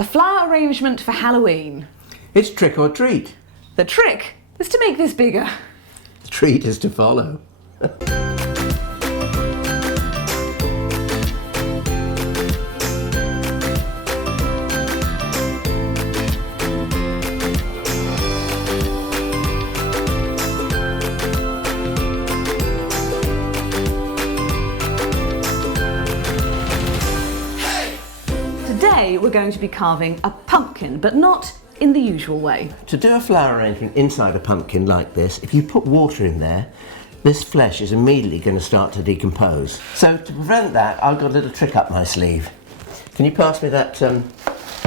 A flower arrangement for Halloween. It's trick or treat. The trick is to make this bigger. The treat is to follow. Today we're going to be carving a pumpkin, but not in the usual way. To do a flower arrangement inside a pumpkin like this, if you put water in there, this flesh is immediately going to start to decompose. So to prevent that, I've got a little trick up my sleeve. Can you pass me that,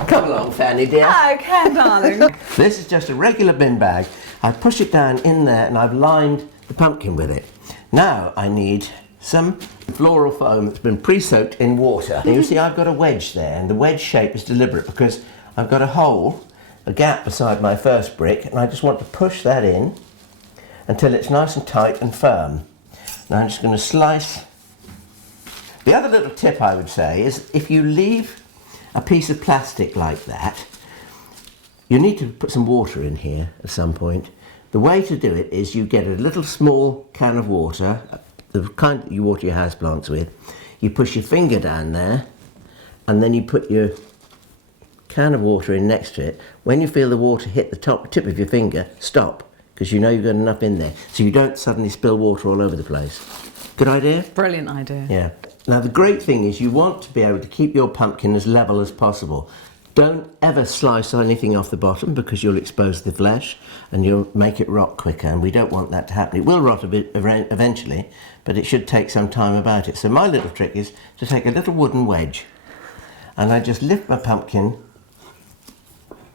come along, Fanny dear. Okay, darling. This is just a regular bin bag. I push it down in there and I've lined the pumpkin with it. Now I need some floral foam that's been pre-soaked in water. And you see I've got a wedge there, and the wedge shape is deliberate because I've got a hole, a gap beside my first brick, and I just want to push that in until it's nice and tight and firm. Now I'm just going to slice. The other little tip I would say is if you leave a piece of plastic like that, you need to put some water in here at some point. The way to do it is you get a little small can of water, the kind that you water your houseplants with. You push your finger down there and then you put your can of water in next to it. When you feel the water hit the tip of your finger, stop, because you know you've got enough in there, so you don't suddenly spill water all over the place. Good idea? Brilliant idea. Yeah. Now the great thing is you want to be able to keep your pumpkin as level as possible. Don't ever slice anything off the bottom because you'll expose the flesh and you'll make it rot quicker, and we don't want that to happen. It will rot a bit eventually, but it should take some time about it. So my little trick is to take a little wooden wedge and I just lift my pumpkin,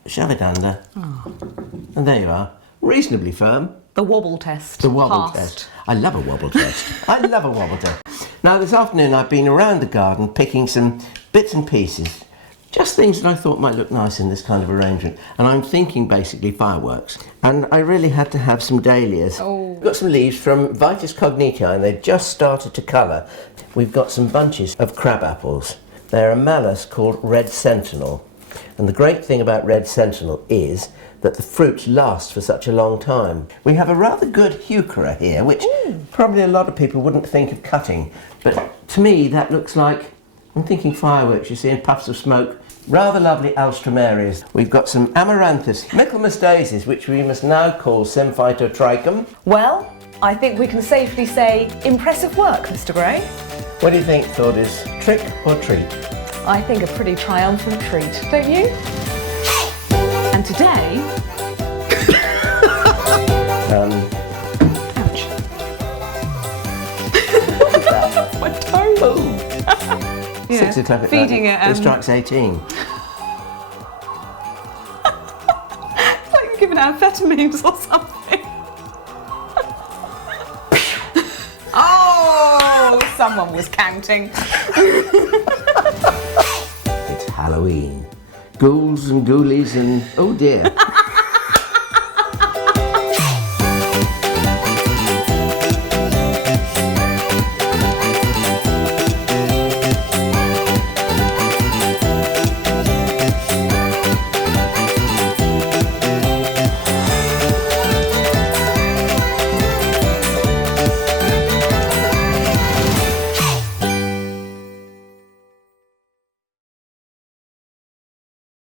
shove it under, and there you are, reasonably firm. The wobble test. The wobble passed. test. I love a wobble test. I love a wobble test. Now this afternoon I've been around the garden picking some bits and pieces, just things that I thought might look nice in this kind of arrangement. And I'm thinking basically fireworks. And I really had to have some dahlias. Oh. Got some leaves from Vitis cogniti and they've just started to colour. We've got some bunches of crab apples. They're a malus called red sentinel. And the great thing about red sentinel is that the fruit lasts for such a long time. We have a rather good heuchera here, which probably a lot of people wouldn't think of cutting. But to me that looks like, I'm thinking fireworks, you see, and puffs of smoke. Rather lovely alstroemerias. We've got some amaranthus, Michaelmas daisies, which we must now call Symphytotrichum. Well, I think we can safely say impressive work, Mr. Gray. What do you think, Thordis? Trick or treat? I think a pretty triumphant treat, don't you? And today... Ouch. My toe. Boom. Yeah, 6 o'clock at feeding night. it. It strikes 18. It's like you're giving amphetamines or something. Oh, someone was counting. It's Halloween. Ghouls and ghoulies and, oh dear.